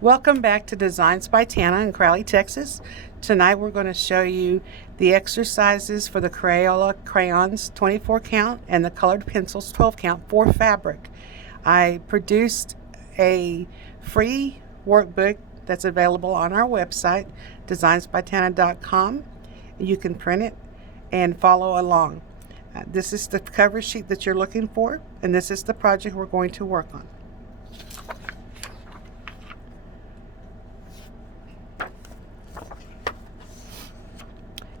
Welcome back to Designs by Tana in Crowley, Texas. Tonight we're going to show you the exercises for the Crayola crayons 24 count and the colored pencils 12 count for fabric. I produced a free workbook that's available on our website, designsbytana.com. You can print it and follow along. This is the cover sheet that you're looking for, and this is the project we're going to work on.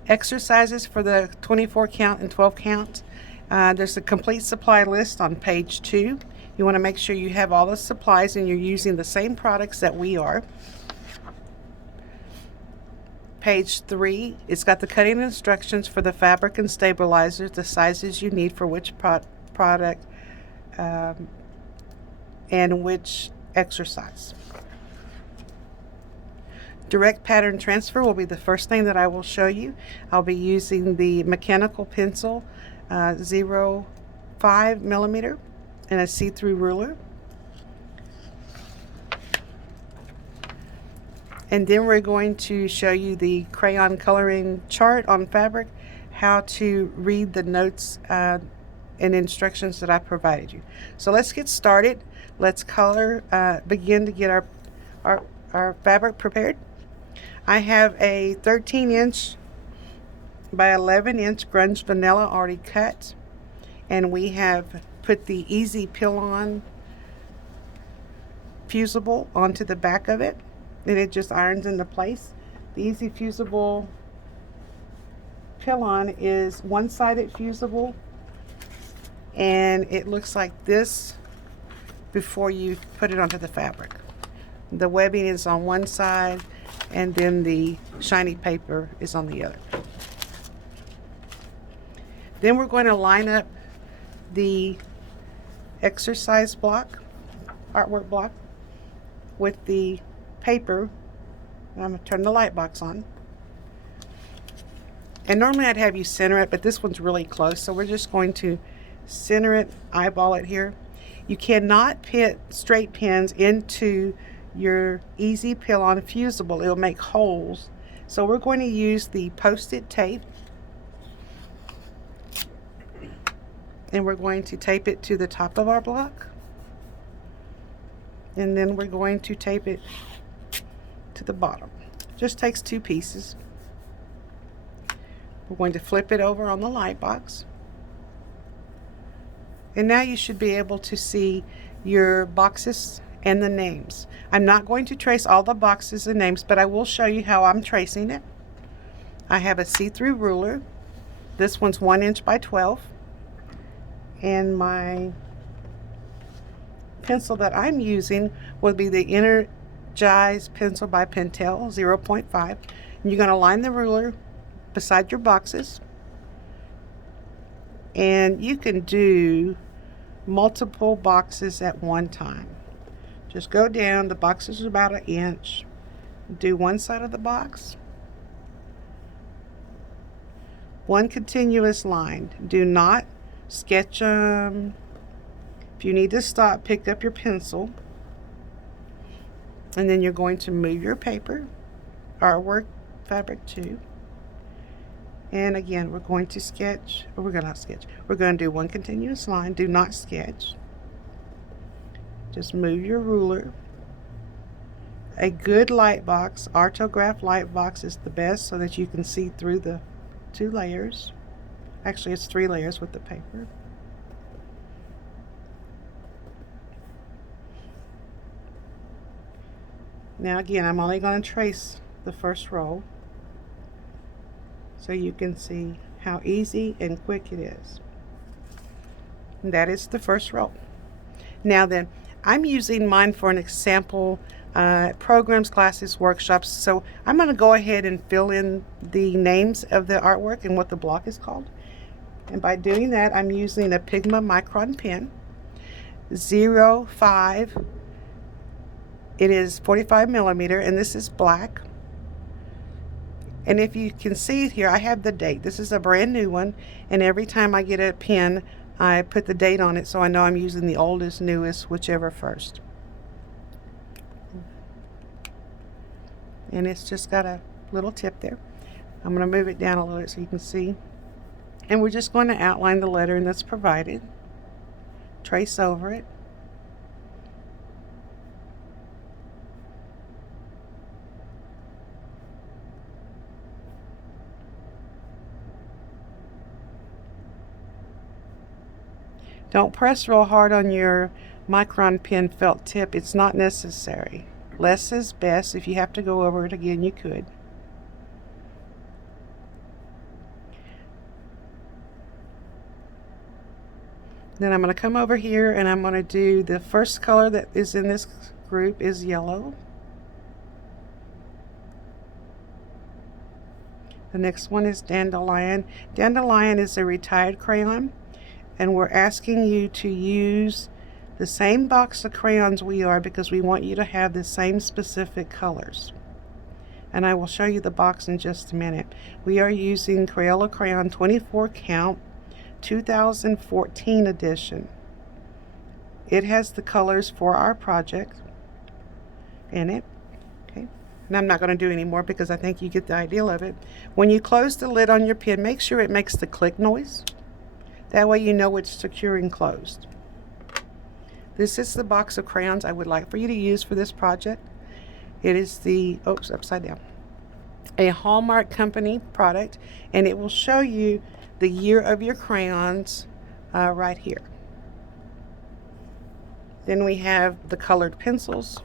Exercises for the 24 count and 12 count. There's a complete supply list on page 2. You want to make sure you have all the supplies and you're using the same products that we are. Page 3, it's got the cutting instructions for the fabric and stabilizers, the sizes you need for which product and which exercise. Direct pattern transfer will be the first thing that I will show you. I'll be using the mechanical pencil 0.5 millimeter and a see-through ruler. And then we're going to show you the crayon coloring chart on fabric, how to read the notes and instructions that I provided you. So let's get started. Let's begin to get our fabric prepared. I have a 13-inch by 11-inch grunge vanilla already cut, and we have put the easy peel-on fusible onto the back of it, and it just irons into place. The easy fusible peel-on is one-sided fusible, and it looks like this before you put it onto the fabric. The webbing is on one side, and then the shiny paper is on the other. Then we're going to line up the exercise block, artwork block, with the paper. I'm going to turn the light box on. And normally I'd have you center it, but this one's really close, so we're just going to center it, eyeball it here. You cannot put straight pins into your easy peel-on fusible. It'll make holes. So we're going to use the Post-it tape, and we're going to tape it to the top of our block, and then we're going to tape it to the bottom. Just takes 2 pieces. We're going to flip it over on the light box, and now you should be able to see your boxes and the names. I'm not going to trace all the boxes and names, but I will show you how I'm tracing it. I have a see-through ruler. This one's 1 inch by 12, and my pencil that I'm using will be the Energize pencil by Pentel 0.5. And you're going to line the ruler beside your boxes, and you can do multiple boxes at one time. Just go down, the box is about 1 inch. Do one side of the box. One continuous line. Do not sketch them. If you need to stop, pick up your pencil. And then you're going to move your paper, artwork fabric 2. And again, we're going to sketch, or we're going to not sketch. We're going to do one continuous line. Do not sketch. Just move your ruler. A good light box, Artograph light box, is the best so that you can see through the 2 layers. Actually, it's 3 layers with the paper. Now again, I'm only going to trace the first row so you can see how easy and quick it is. And that is the first row. Now then, I'm using mine for an example programs, classes, workshops. So I'm going to go ahead and fill in the names of the artwork and what the block is called. And by doing that, I'm using a Pigma Micron pen, 0.5. It is 45 millimeter, and this is black. And if you can see it here, I have the date. This is a brand new one, and every time I get a pen, I put the date on it so I know I'm using the oldest, newest, whichever first. and it's just got a little tip there. I'm going to move it down a little bit so you can see. And we're just going to outline the lettering that's provided. Trace over it. Don't press real hard on your micron pen felt tip. It's not necessary. Less is best. If you have to go over it again, you could. Then I'm going to come over here and I'm going to do the first color that is in this group is yellow. The next one is dandelion. Dandelion is a retired crayon, and we're asking you to use the same box of crayons we are because we want you to have the same specific colors. And I will show you the box in just a minute. We are using Crayola Crayon 24 count 2014 edition. It has the colors for our project in it. Okay. And I'm not going to do any more because I think you get the idea of it. When you close the lid on your pen, make sure it makes the click noise. That way you know it's secure and closed. This is the box of crayons I would like for you to use for this project. It is the, oops, upside down, a Hallmark Company product, and it will show you the year of your crayons right here. Then we have the colored pencils,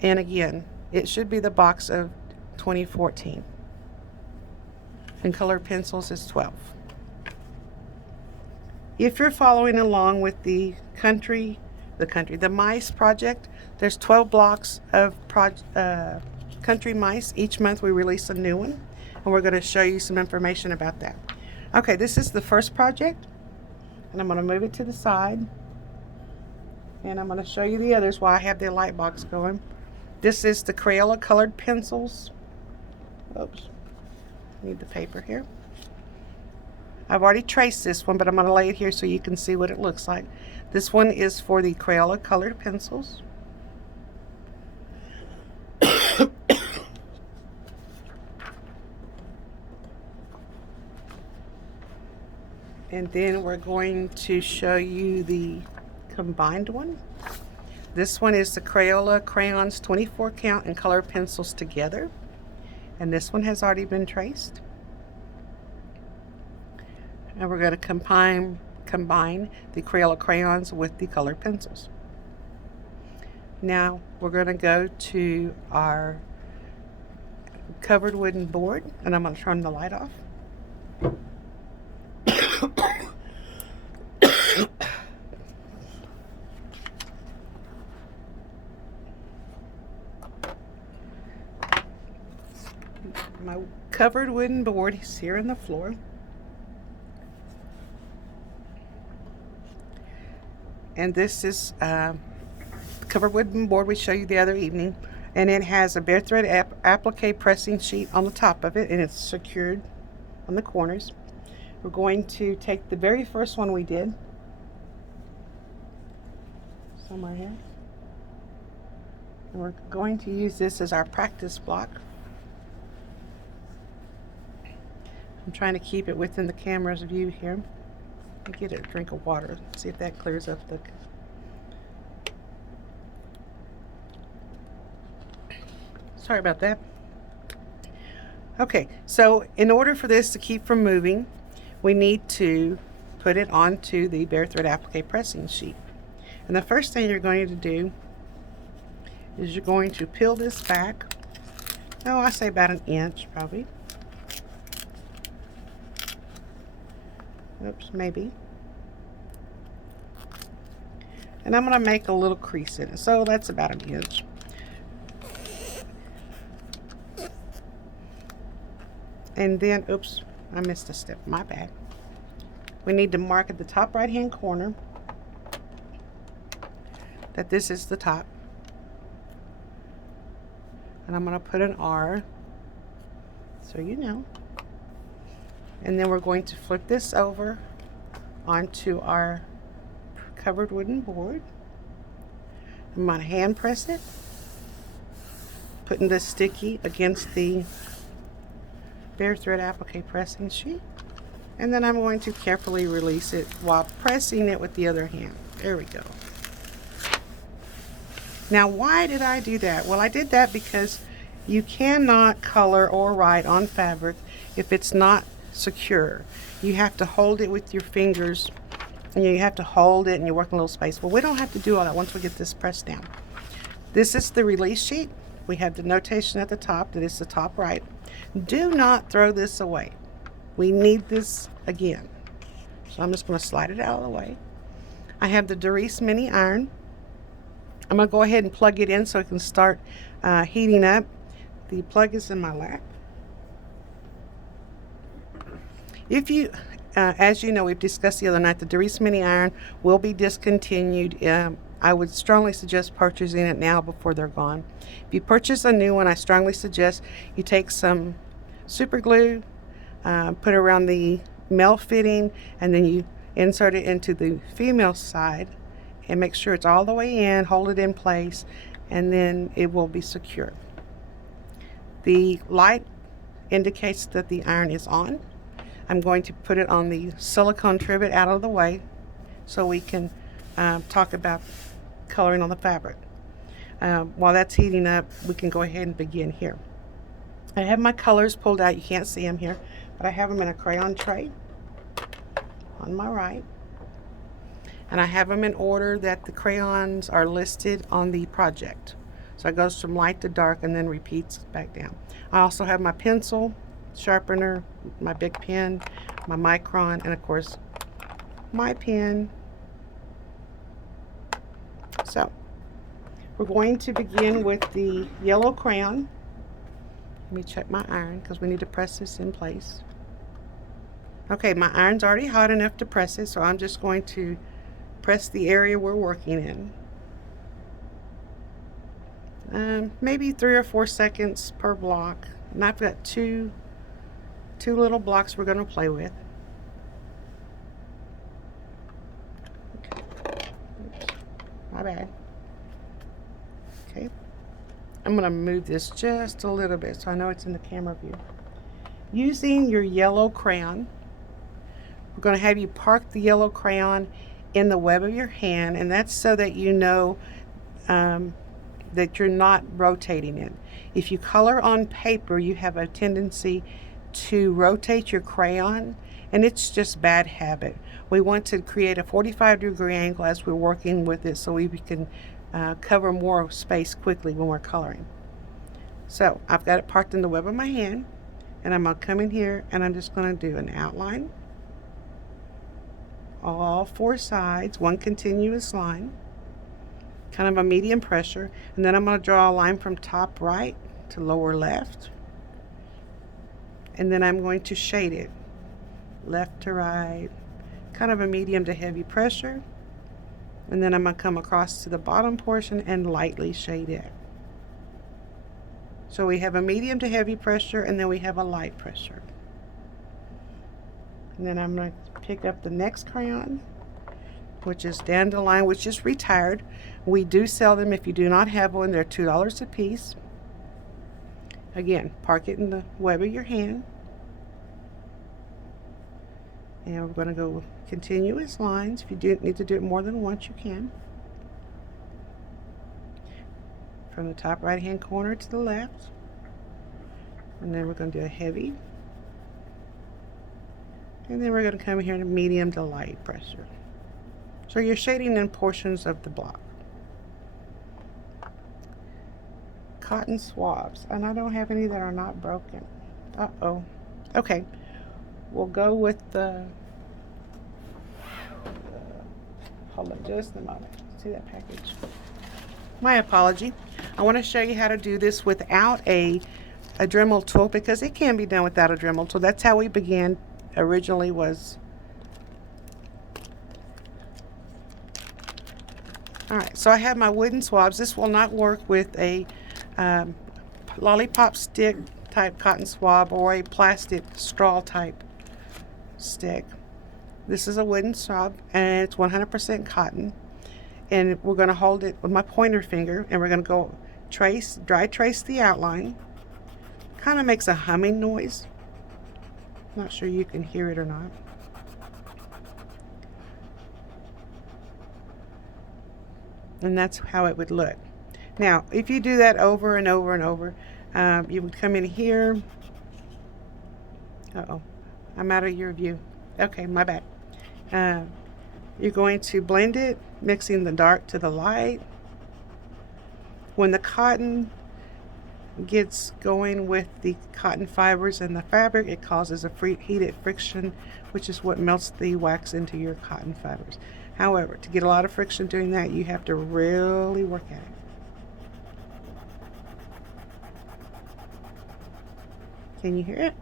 and again, it should be the box of 2014, and colored pencils is 12. If you're following along with the mice project, there's 12 blocks of country mice. Each month we release a new one, and we're going to show you some information about that. Okay, this is the first project, and I'm going to move it to the side, and I'm going to show you the others while I have the light box going. This is the Crayola colored pencils. Oops, need the paper here. I've already traced this one, but I'm going to lay it here so you can see what it looks like. This one is for the Crayola colored pencils. And then we're going to show you the combined one. This one is the Crayola crayons 24 count and color pencils together. And this one has already been traced. And we're going to combine the Crayola crayons with the colored pencils. Now we're going to go to our covered wooden board, and I'm going to turn the light off. My covered wooden board is here on the floor. And this is covered wooden board we showed you the other evening, and it has a bare thread applique pressing sheet on the top of it, and it's secured on the corners. We're going to take the very first one we did, somewhere here, and we're going to use this as our practice block. I'm trying to keep it within the camera's view here. Get a drink of water, see if that clears up the... Sorry about that. Okay, so in order for this to keep from moving, we need to put it onto the bare thread applique pressing sheet. And the first thing you're going to do is you're going to peel this back. Oh, I say about an inch probably. Oops, maybe. And I'm going to make a little crease in it, so that's about an inch. And then, oops, I missed a step, my bad. We need to mark at the top right hand corner that this is the top. And I'm going to put an R, so you know. And then we're going to flip this over onto our covered wooden board. I'm going to hand press it. putting this sticky against the bare thread applique pressing sheet. And then I'm going to carefully release it while pressing it with the other hand. There we go. Now, why did I do that? Well, I did that because you cannot color or write on fabric if it's not secure. You have to hold it with your fingers, and you have to hold it and you work in a little space. Well, we don't have to do all that once we get this pressed down. This is the release sheet. We have the notation at the top that is the top right. Do not throw this away. We need this again. So I'm just going to slide it out of the way. I have the Doris mini iron. I'm going to go ahead and plug it in so it can start heating up. The plug is in my lap. If you, as you know, we've discussed the other night, the Doris mini iron will be discontinued. I would strongly suggest purchasing it now before they're gone. If you purchase a new one, I strongly suggest you take some super glue, put it around the male fitting, and then you insert it into the female side and make sure it's all the way in, hold it in place, and then it will be secure. The light indicates that the iron is on. I'm going to put it on the silicone trivet out of the way so we can talk about coloring on the fabric. While that's heating up, we can go ahead and begin here. I have my colors pulled out. You can't see them here, but I have them in a crayon tray on my right. And I have them in order that the crayons are listed on the project. So it goes from light to dark and then repeats back down. I also have my pencil, sharpener, my big pen, my micron, and of course my pen. So we're going to begin with the yellow crayon. Let me check my iron because we need to press this in place. Okay, my iron's already hot enough to press it, so I'm just going to press the area we're working in. Maybe 3 or 4 seconds per block. And I've got two little blocks we're going to play with. Okay. Oops. My bad. Okay. I'm going to move this just a little bit so I know it's in the camera view. Using your yellow crayon, we're going to have you park the yellow crayon in the web of your hand, and that's so that you know that you're not rotating it. If you color on paper, you have a tendency to rotate your crayon, and it's just bad habit. We want to create a 45-degree angle as we're working with it so we can cover more space quickly when we're coloring. So I've got it parked in the web of my hand, and I'm going to come in here and I'm just going to do an outline. All 4 sides, one continuous line, kind of a medium pressure, and then I'm going to draw a line from top right to lower left, and then I'm going to shade it left to right, kind of a medium to heavy pressure, and then I'm going to come across to the bottom portion and lightly shade it. So we have a medium to heavy pressure, and then we have a light pressure. And then I'm going to pick up the next crayon, which is Dandelion, which is retired. We do sell them if you do not have one. They're $2 a piece. Again, park it in the web of your hand. And we're going to go continuous lines. If you do need to do it more than once, you can. From the top right hand corner to the left. And then we're going to do a heavy. And then we're going to come here to medium to light pressure. So you're shading in portions of the block. Cotton swabs, and I don't have any that are not broken. Uh-oh. Okay, we'll go with the, hold on just a moment. See that package? My apology. I want to show you how to do this without a Dremel tool, because it can be done without a Dremel tool. That's how we began originally, was alright. So I have my wooden swabs. This will not work with a lollipop stick type cotton swab or a plastic straw type stick. This is a wooden swab, and it's 100% cotton, and we're going to hold it with my pointer finger, and we're going to go dry trace the outline. Kind of makes a humming noise. Not sure you can hear it or not. And that's how it would look. Now, if you do that over and over and over, you would come in here. Uh-oh, I'm out of your view. Okay, my bad. You're going to blend it, mixing the dark to the light. When the cotton gets going with the cotton fibers and the fabric, it causes a heated friction, which is what melts the wax into your cotton fibers. However, to get a lot of friction doing that, you have to really work at it. Can you hear it?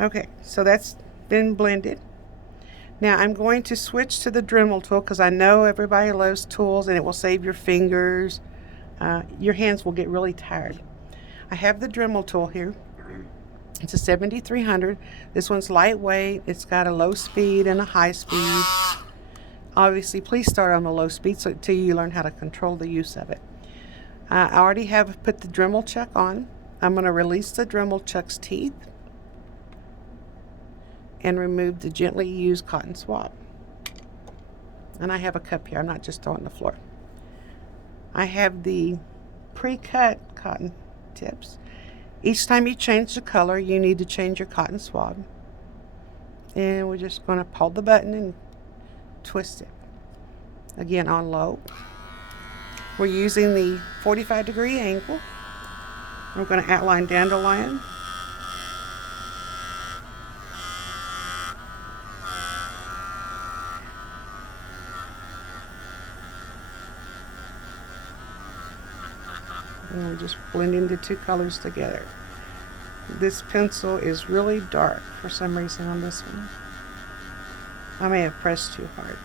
Okay, so that's been blended. Now I'm going to switch to the Dremel tool because I know everybody loves tools and it will save your fingers. Your hands will get really tired. I have the Dremel tool here. It's a 7300. This one's lightweight. It's got a low speed and a high speed. Obviously, please start on the low speed until you learn how to control the use of it. I already have put the Dremel chuck on. I'm going to release the Dremel chuck's teeth and remove the gently used cotton swab. And I have a cup here. I'm not just throwing the floor. I have the pre-cut cotton tips. Each time you change the color, you need to change your cotton swab. And we're just going to pull the button and twist it. Again, on low. We're using the 45-degree angle. We're going to outline dandelion. And we just blending the two colors together. This pencil is really dark for some reason on this one. I may have pressed too hard.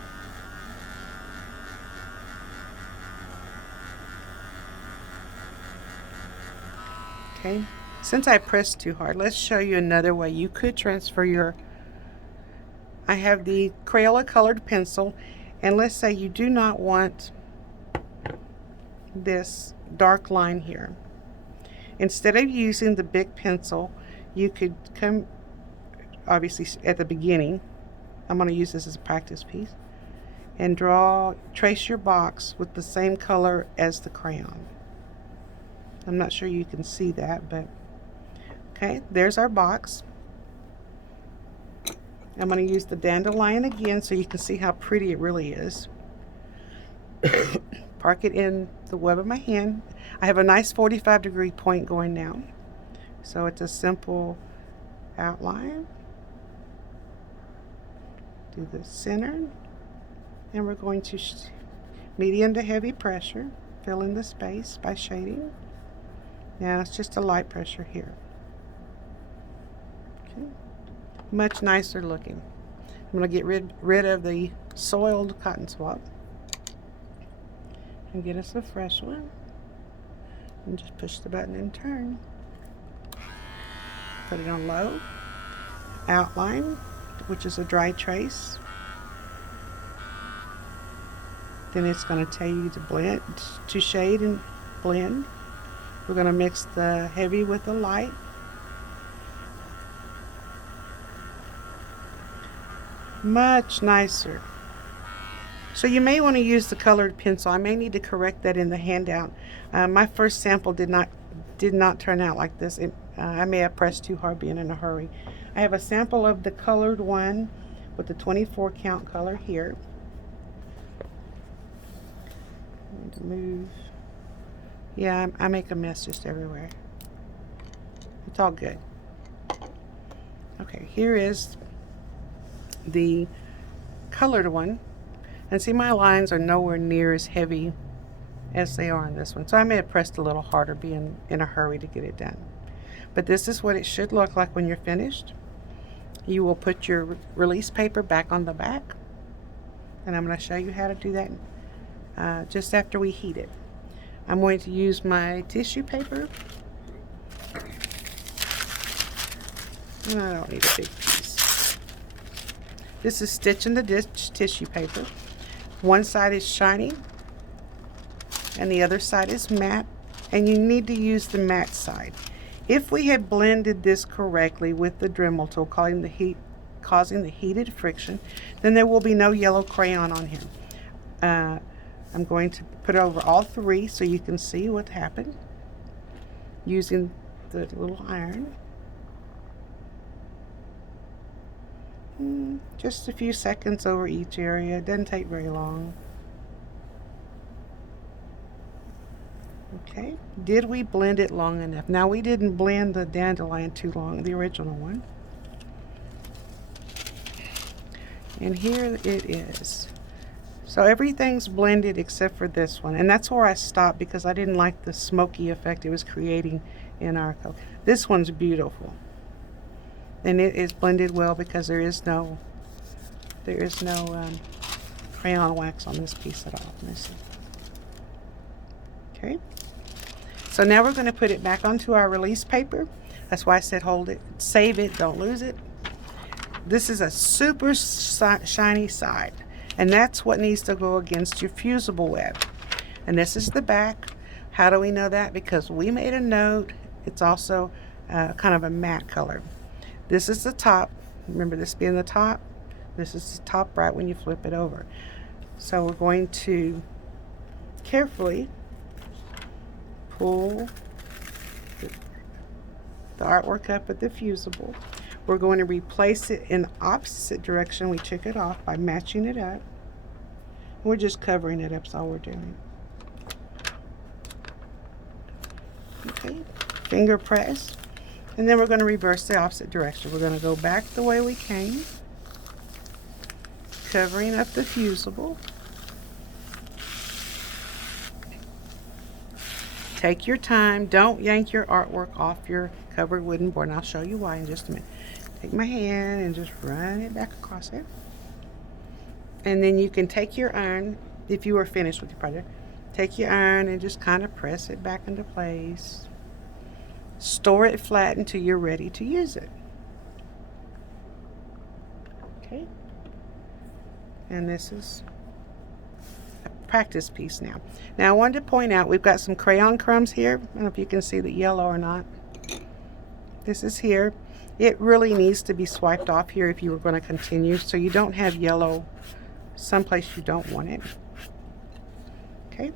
Okay, since I pressed too hard, let's show you another way you could transfer your... I have the Crayola colored pencil, and let's say you do not want this dark line here. Instead of using the big pencil, you could come, obviously at the beginning, I'm going to use this as a practice piece, and trace your box with the same color as the crayon. I'm not sure you can see that, but okay, there's our box. I'm going to use the dandelion again so you can see how pretty it really is. Park it in the web of my hand. I have a nice 45-degree point going now. So it's a simple outline. Do the center. And we're going to medium to heavy pressure. Fill in the space by shading. Now it's just a light pressure here. Okay. Much nicer looking. I'm going to get rid of the soiled cotton swab. And get us a fresh one. And just push the button and turn. Put it on low. Outline, which is a dry trace. Then it's going to tell you to blend, to shade and blend. We're going to mix the heavy with the light. Much nicer. So you may want to use the colored pencil. I may need to correct that in the handout. My first sample did not turn out like this. I may have pressed too hard being in a hurry. I have a sample of the colored one with the 24 count color here. I'm going to move. Yeah, I make a mess just everywhere. It's all good. Okay, here is the colored one. And see, my lines are nowhere near as heavy as they are on this one. So I may have pressed a little harder being in a hurry to get it done. But this is what it should look like when you're finished. You will put your release paper back on the back. And I'm going to show you how to do that just after we heat it. I'm going to use my tissue paper. And I don't need a big piece. This is stitch in the ditch tissue paper. One side is shiny and the other side is matte. and you need to use the matte side. If we had blended this correctly with the Dremel tool, causing the heated friction, then there will be no yellow crayon on him. I'm going to put over all three so you can see what happened using the little iron. Just a few seconds over each area. It doesn't take very long. Okay, did we blend it long enough? Now, we didn't blend the dandelion too long, the original one. And here it is. So everything's blended except for this one, and that's where I stopped because I didn't like the smoky effect it was creating in our color. This one's beautiful, and it is blended well because there is no crayon wax on this piece at all. Okay, so now we're going to put it back onto our release paper. That's why I said hold it, save it, don't lose it. This is a super shiny side, and that's what needs to go against your fusible web. And this is the back. How do we know that? Because we made a note. It's also kind of a matte color. This is the top. Remember this being the top? This is the top right when you flip it over. So we're going to carefully pull the artwork up at the fusible. We're going to replace it in the opposite direction. We took it off by matching it up. We're just covering it up, that's all we're doing. Okay, finger press. And then we're going to reverse the opposite direction. We're going to go back the way we came, covering up the fusible. Take your time. Don't yank your artwork off your covered wooden board, and I'll show you why in just a minute. Take my hand and just run it back across it. And then you can take your iron, if you were finished with your project, take your iron and just kind of press it back into place. Store it flat until you're ready to use it. Okay. And this is a practice piece now. Now I wanted to point out we've got some crayon crumbs here. I don't know if you can see the yellow or not. This is here. It really needs to be swiped off here if you were going to continue, so you don't have yellow someplace you don't want it. Okay.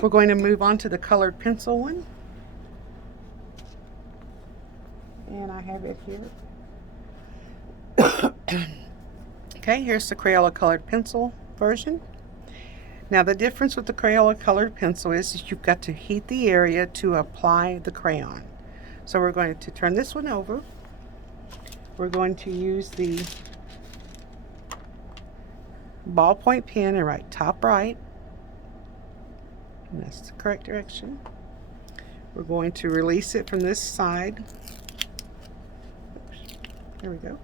We're going to move on to the colored pencil one. And I have it here. Okay, here's the Crayola colored pencil version. Now the difference with the Crayola colored pencil is you've got to heat the area to apply the crayon. So we're going to turn this one over. We're going to use the ballpoint pen and write top right. And that's the correct direction. We're going to release it from this side. There we go.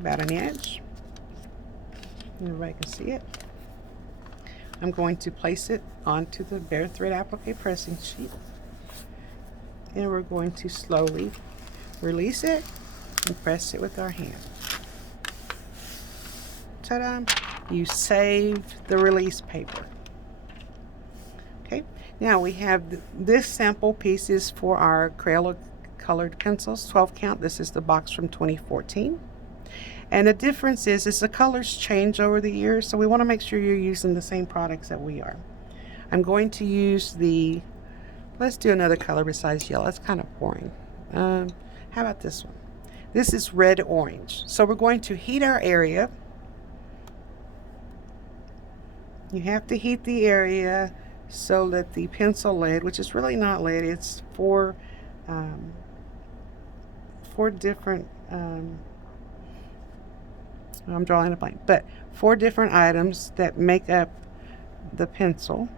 About an inch. Everybody can see it. I'm going to place it onto the bare thread applique pressing sheet. And we're going to slowly release it and press it with our hand. Ta-da! You saved the release paper. Okay, now we have this sample piece is for our Crayola colored pencils, 12 count. This is the box from 2014. And the difference is the colors change over the years, so we want to make sure you're using the same products that we are. I'm going to use the, let's do another color besides yellow. It's kind of boring. How about this one? This is red orange. So we're going to heat our area. You have to heat the area so that the pencil lead, which is really not lead, it's four different, I'm drawing a blank, but 4 different items that make up the pencil.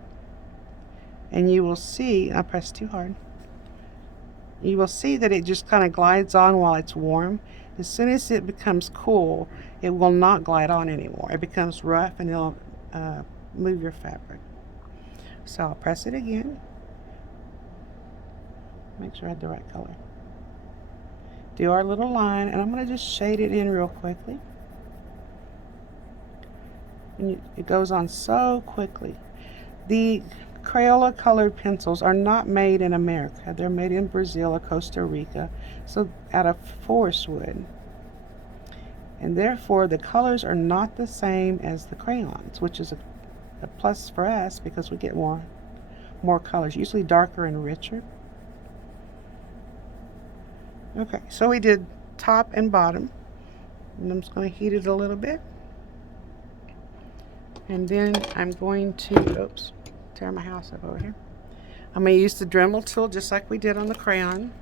And you will see, I pressed too hard, you will see that it just kind of glides on while it's warm. As soon as it becomes cool, it will not glide on anymore. It becomes rough and it'll move your fabric. So I'll press it again. Make sure I had the right color. Do our little line, and I'm going to just shade it in real quickly. And it goes on so quickly. The Crayola colored pencils are not made in America. They're made in Brazil or Costa Rica, so out of forest wood. And therefore, the colors are not the same as the crayons, which is a plus for us because we get more colors, usually darker and richer. Okay, so we did top and bottom, and I'm just going to heat it a little bit. And then I'm going to, oops, tear my house up over here. I'm going to use the Dremel tool just like we did on the crayon.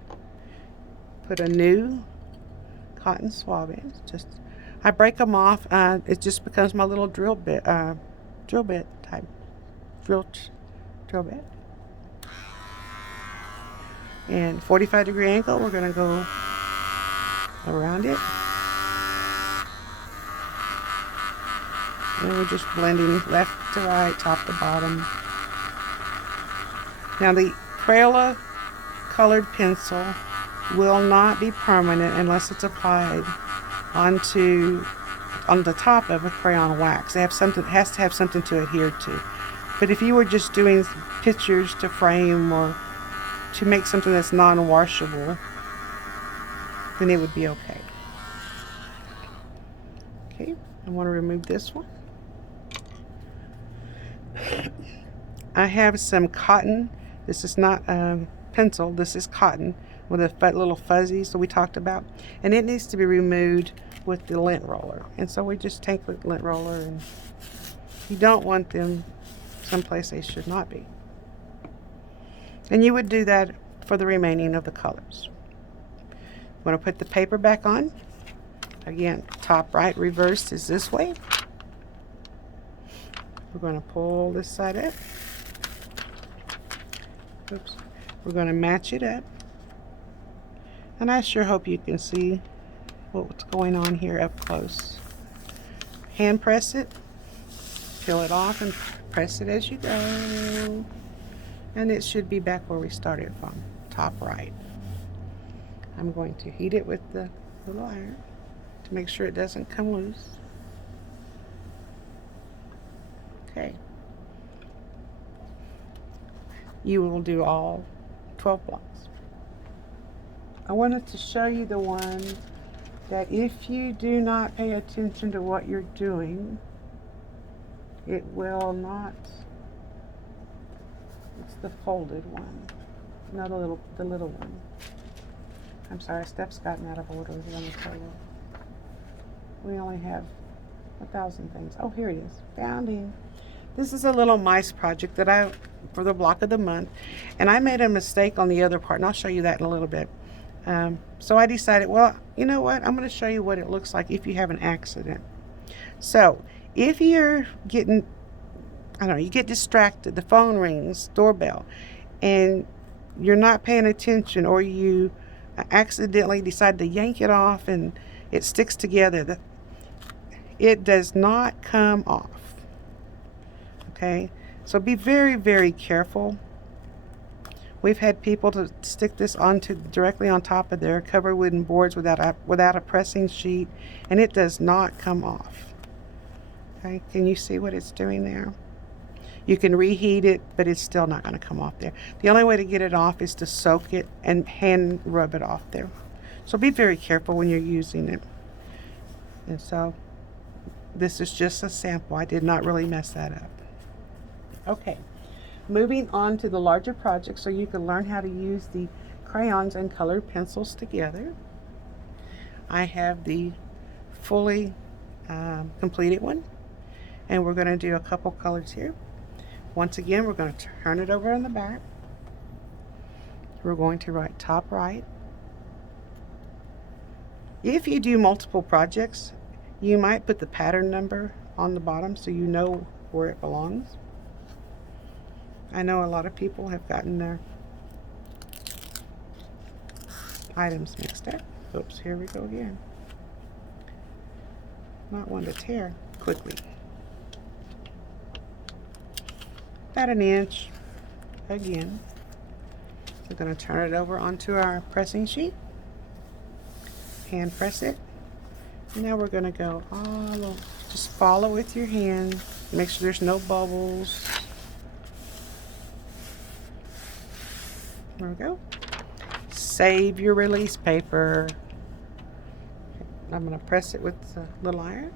Put a new cotton swab in. I break them off. It just becomes my little drill bit type. Drill bit. And 45-degree angle, we're going to go around it. And we're just blending left to right, top to bottom. Now the Crayola colored pencil will not be permanent unless it's applied on the top of a crayon wax. It has to have something to adhere to. But if you were just doing pictures to frame or to make something that's non-washable, then it would be okay. Okay, I want to remove this one. I have some cotton. This is not pencil, this is cotton with a little fuzzy, so we talked about. And it needs to be removed with the lint roller. And so we just take the lint roller, and you don't want them someplace they should not be. And you would do that for the remaining of the colors. I'm going to put the paper back on. Again, top right reversed is this way. We're going to pull this side up. Oops. We're going to match it up. And I sure hope you can see what's going on here up close. Hand press it, peel it off, and press it as you go. And it should be back where we started from, top right. I'm going to heat it with the little iron to make sure it doesn't come loose. Okay. You will do all 12 blocks. I wanted to show you the one that if you do not pay attention to what you're doing, it will not. It's the folded one, not the little one. I'm sorry, Steph's gotten out of order. Let me tell you. We only have 1,000 things. Oh, here it is. Found him. This is a little mice project that for the block of the month, and I made a mistake on the other part, and I'll show you that in a little bit. So I decided, well, you know what? I'm going to show you what it looks like if you have an accident. So if you're getting, I don't know, you get distracted, the phone rings, doorbell, and you're not paying attention, or you accidentally decide to yank it off and it sticks together, it does not come off. Okay, so be very, very careful. We've had people to stick this directly on top of their covered wooden boards without a pressing sheet, and it does not come off. Okay, can you see what it's doing there? You can reheat it, but it's still not going to come off there. The only way to get it off is to soak it and hand rub it off there. So be very careful when you're using it. And so this is just a sample. I did not really mess that up. Okay, moving on to the larger project so you can learn how to use the crayons and colored pencils together. I have the fully completed one, and we're going to do a couple colors here. Once again, we're going to turn it over on the back. We're going to write top right. If you do multiple projects, you might put the pattern number on the bottom so you know where it belongs. I know a lot of people have gotten their items mixed up. Oops, here we go again. Not one to tear quickly. About an inch again. We're going to turn it over onto our pressing sheet. Hand press it. Now we're going to go all over. Just follow with your hand. Make sure there's no bubbles. There we go. Save your release paper. I'm going to press it with the little iron.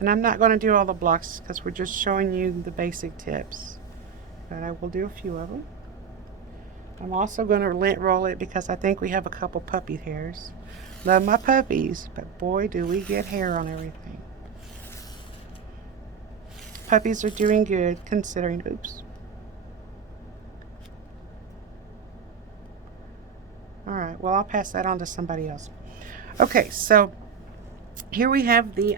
And I'm not going to do all the blocks because we're just showing you the basic tips. But I will do a few of them. I'm also going to lint roll it because I think we have a couple puppy hairs. Love my puppies, but boy do we get hair on everything. Puppies are doing good considering, oops. Alright, well I'll pass that on to somebody else. Okay, so here we have the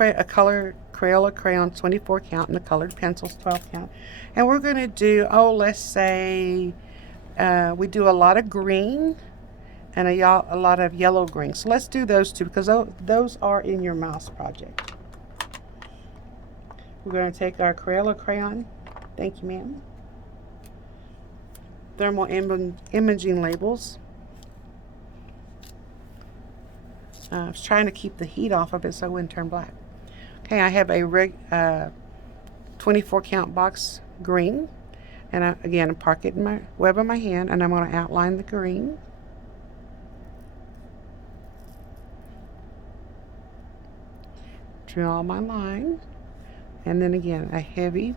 a color Crayola crayon 24 count and the colored pencils 12 count. And we're going to do, let's say we do a lot of green and a lot of yellow green. So let's do those two because those are in your mouse project. We're going to take our Crayola crayon. Thank you, ma'am. Thermal imaging labels. I was trying to keep the heat off of it so it wouldn't turn black. Okay, I have a 24 count box green. And again, I park it in my web of my hand and I'm going to outline the green. Draw my line. And then again, a heavy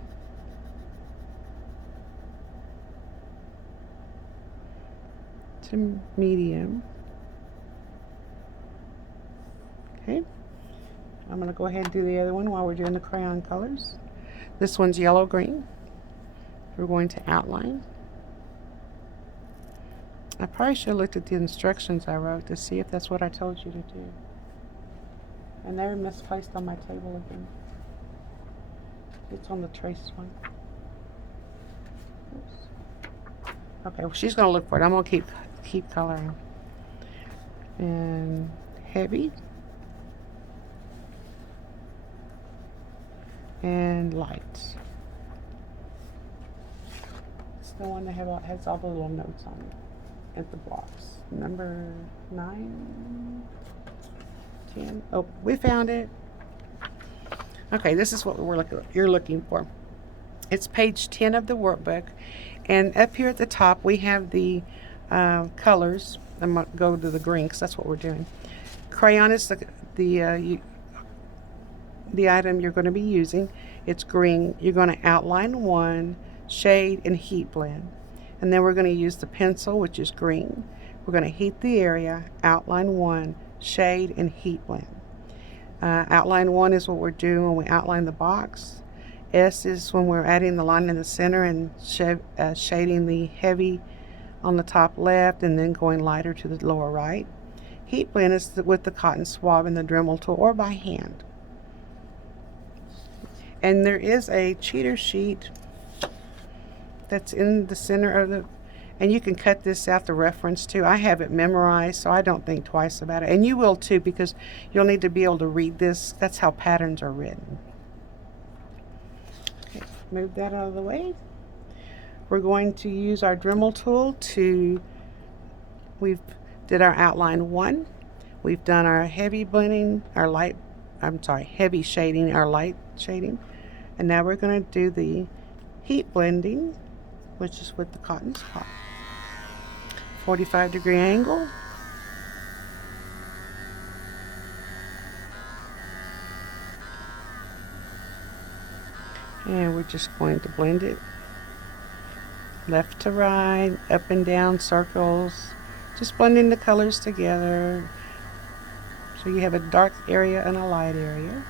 to medium. Okay. I'm going to go ahead and do the other one while we're doing the crayon colors. This one's yellow green. We're going to outline. I probably should have looked at the instructions I wrote to see if that's what I told you to do. And they're misplaced on my table again. It's on the trace one. Oops. Okay, well, she's going to look for it. I'm going to keep coloring. And heavy. And light. It's the one that has all the little notes on it at the blocks. Number 9, 10. Oh, we found it. Okay, this is what you're looking for. It's page 10 of the workbook, and up here at the top we have the colors. I'm going to go to the green because that's what we're doing. Crayon is the item you're going to be using. It's green. You're going to outline one, shade, and heat blend. And then we're going to use the pencil, which is green. We're going to heat the area, outline one, shade, and heat blend. Outline one is what we're doing when we outline the box. S is when we're adding the line in the center and shading the heavy on the top left and then going lighter to the lower right. Heat blend is with the cotton swab and the Dremel tool or by hand. And there is a cheater sheet that's in the center of the, and you can cut this out the reference too. I have it memorized, so I don't think twice about it. And you will too, because you'll need to be able to read this. That's how patterns are written. Okay, move that out of the way. We're going to use our Dremel tool to, we've did our outline one. We've done our heavy blending, heavy shading, our light shading. And now we're going to do the heat blending, which is with the cotton swab. 45-degree angle. And we're just going to blend it left to right, up and down circles, just blending the colors together. So you have a dark area and a light area.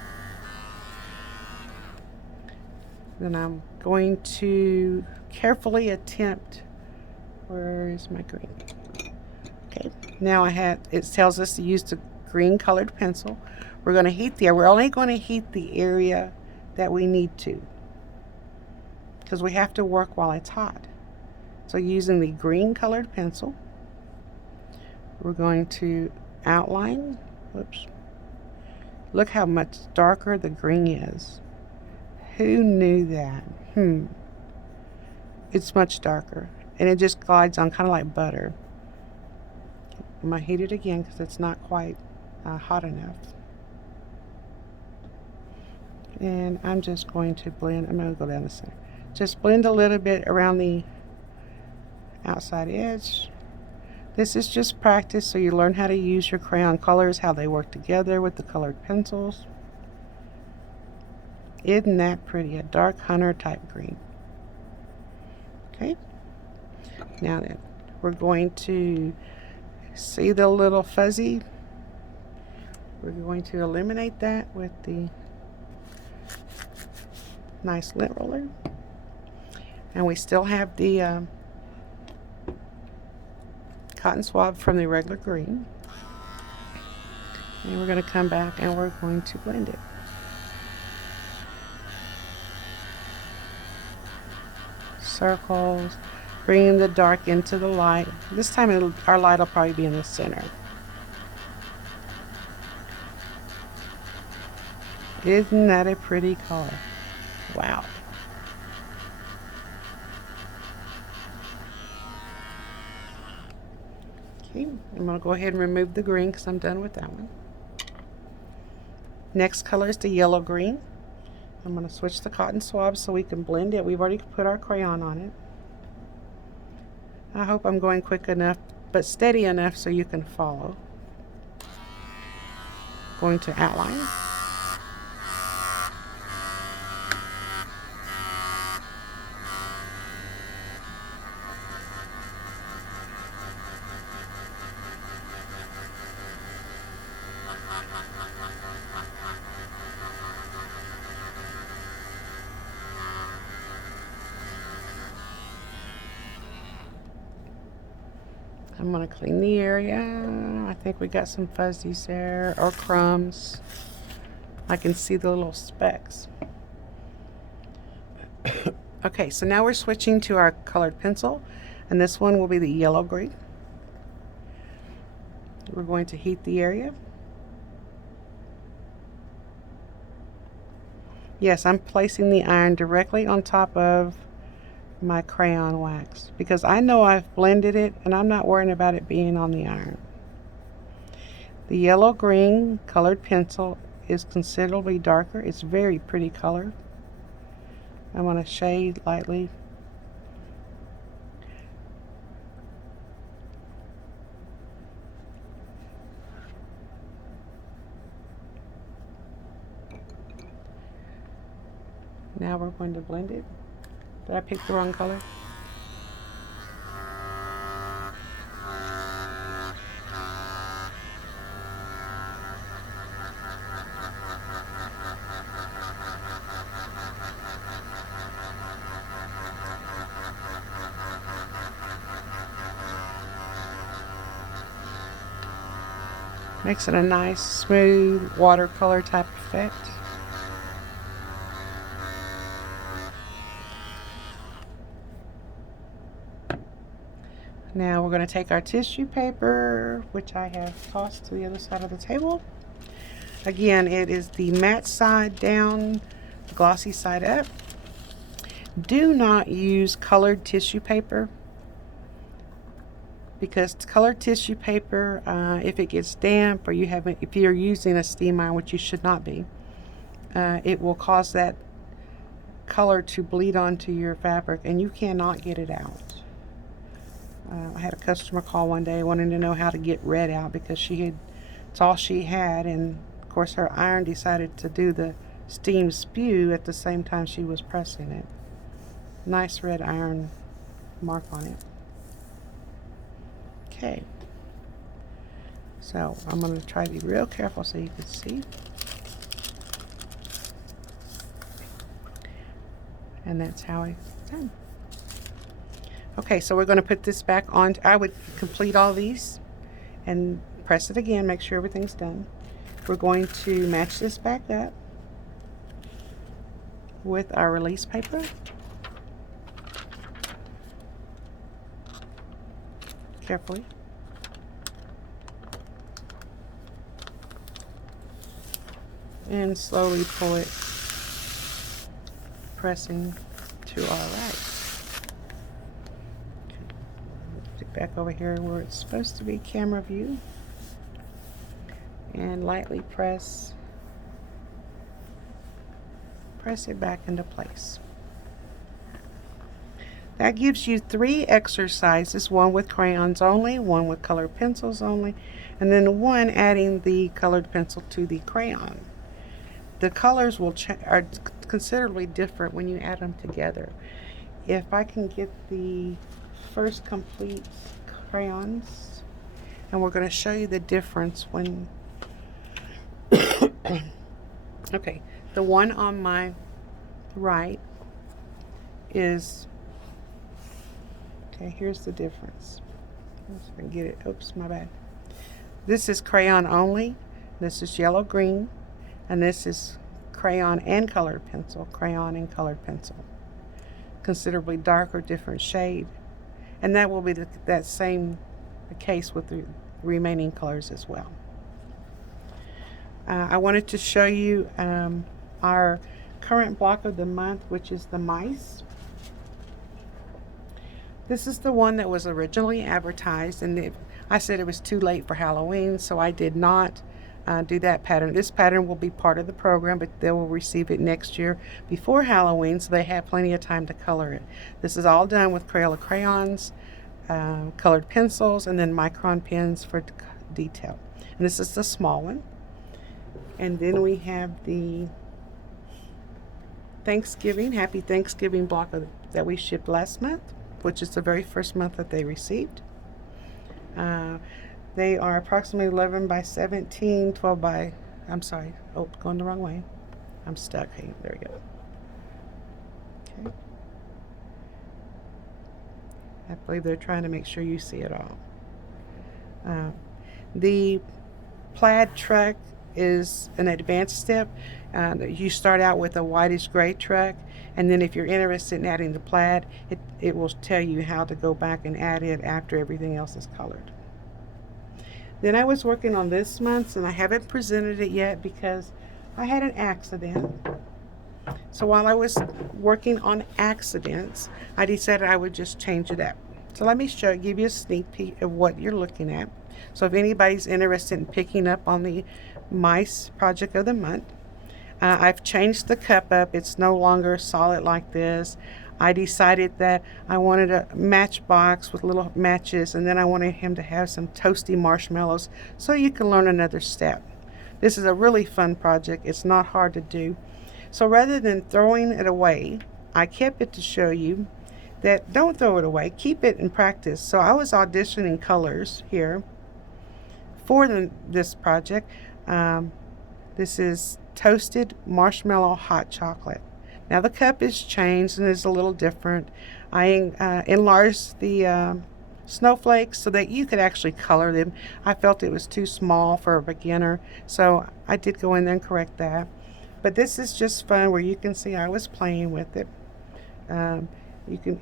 Then I'm going to carefully attempt, where is my green? Okay, now it tells us to use the green colored pencil. We're going to heat the area. We're only going to heat the area that we need to, because we have to work while it's hot. So using the green colored pencil, we're going to outline. Whoops. Look how much darker the green is. Who knew that? It's much darker. And it just glides on kind of like butter. I'm going to heat it again because it's not quite hot enough. And I'm just going to blend. I'm going to go down the center. Just blend a little bit around the outside edge. This is just practice so you learn how to use your crayon colors, how they work together with the colored pencils. Isn't that pretty? A dark hunter type green. Okay. Now then, we're going to see the little fuzzy. We're going to eliminate that with the nice lint roller. And we still have the cotton swab from the regular green. And we're going to come back and we're going to blend it. Circles, bringing the dark into the light. This time our light will probably be in the center. Isn't that a pretty color? Wow. Okay, I'm going to go ahead and remove the green because I'm done with that one. Next color is the yellow green. I'm going to switch the cotton swab so we can blend it. We've already put our crayon on it. I hope I'm going quick enough, but steady enough so you can follow. Going to outline. I'm going to clean the area. I think we got some fuzzies there, or crumbs. I can see the little specks. Okay, so now we're switching to our colored pencil, and this one will be the yellow green. We're going to heat the area. Yes, I'm placing the iron directly on top of my crayon wax because I know I've blended it and I'm not worrying about it being on the iron. The yellow green colored pencil is considerably darker. It's very pretty color. I want to shade lightly. Now we're going to blend it. Did I pick the wrong color? Makes it a nice, smooth, watercolor type effect. Now we're going to take our tissue paper, which I have tossed to the other side of the table. Again, it is the matte side down, the glossy side up. Do not use colored tissue paper because colored tissue paper, if it gets damp or if you're using a steam iron, which you should not be, it will cause that color to bleed onto your fabric and you cannot get it out. I had a customer call one day wanting to know how to get red out because it's all she had, and of course her iron decided to do the steam spew at the same time she was pressing it. Nice red iron mark on it. Okay, so I'm going to try to be real careful so you can see. And that's how it's done. Okay, so we're going to put this back on. I would complete all these and press it again, make sure everything's done. We're going to match this back up with our release paper. Carefully. And slowly pull it, pressing to our right. Back over here where it's supposed to be camera view, and lightly press press it back into place. That gives you 3 exercises, one with crayons only, one with colored pencils only, and then one adding the colored pencil to the crayon. The colors are considerably different when you add them together. If I can get the first complete crayons, and we're going to show you the difference when okay, the one on my right is, okay, here's the difference. Let's see if I can get it. Oops, my bad. This is crayon only, this is yellow green, and this is crayon and colored pencil, crayon and colored pencil. Considerably darker, different shade. And that will be that same case with the remaining colors as well. I wanted to show you our current block of the month, which is the mice. This is the one that was originally advertised, and I said it was too late for Halloween, so I did not do that pattern. This pattern will be part of the program, but they will receive it next year before Halloween, so they have plenty of time to color it. This is all done with Crayola crayons, colored pencils, and then micron pens for detail. And this is the small one. And then we have the Thanksgiving, Happy Thanksgiving block that we shipped last month, which is the very first month that they received. They are approximately 11 by 17, 12 by, I'm sorry, oh, going the wrong way. I'm stuck. Hey, there we go. Okay. I believe they're trying to make sure you see it all. The plaid truck is an advanced step. You start out with a whitish gray truck, and then if you're interested in adding the plaid, it will tell you how to go back and add it after everything else is colored. Then I was working on this month's, and I haven't presented it yet because I had an accident. So while I was working on accidents, I decided I would just change it up. So let me give you a sneak peek of what you're looking at. So if anybody's interested in picking up on the mice project of the month, I've changed the cup up. It's no longer solid like this. I decided that I wanted a matchbox with little matches, and then I wanted him to have some toasty marshmallows so you can learn another step. This is a really fun project. It's not hard to do. So rather than throwing it away, I kept it to show you that don't throw it away. Keep it in practice. So I was auditioning colors here for this project. This is toasted marshmallow hot chocolate. Now the cup is changed and is a little different. I enlarged the snowflakes so that you could actually color them. I felt it was too small for a beginner, so I did go in there and correct that. But this is just fun where you can see I was playing with it.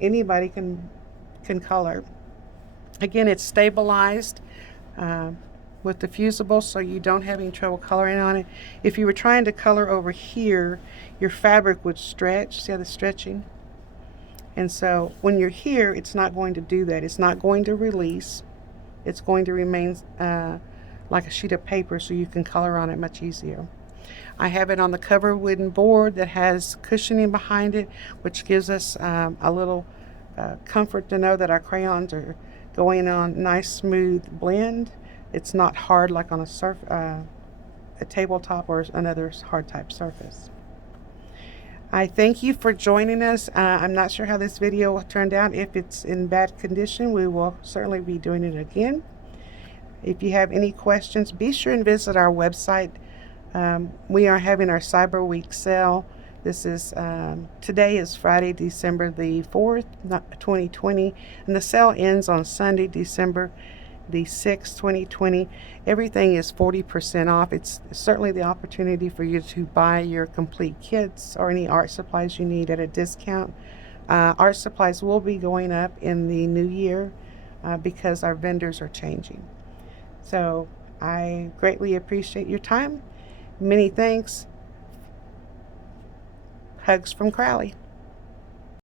Anybody can color. Again, it's stabilized with the fusible, so you don't have any trouble coloring on it. If you were trying to color over here, your fabric would stretch. See how the stretching? And so when you're here, it's not going to do that. It's not going to release. It's going to remain like a sheet of paper, so you can color on it much easier. I have it on the covered wooden board that has cushioning behind it, which gives us a little comfort to know that our crayons are going on nice smooth blend. It's not hard like on a tabletop or another hard type surface. I thank you for joining us. I'm not sure how this video turned out. If it's in bad condition, we will certainly be doing it again. If you have any questions, be sure and visit our website. We are having our Cyber Week sale. This is today is Friday, December the 4th, 2020, and the sale ends on Sunday, December the 6th, 2020. Everything is 40% off. It's certainly the opportunity for you to buy your complete kits or any art supplies you need at a discount. Art supplies will be going up in the new year because our vendors are changing. So I greatly appreciate your time. Many thanks. Hugs from Crowley.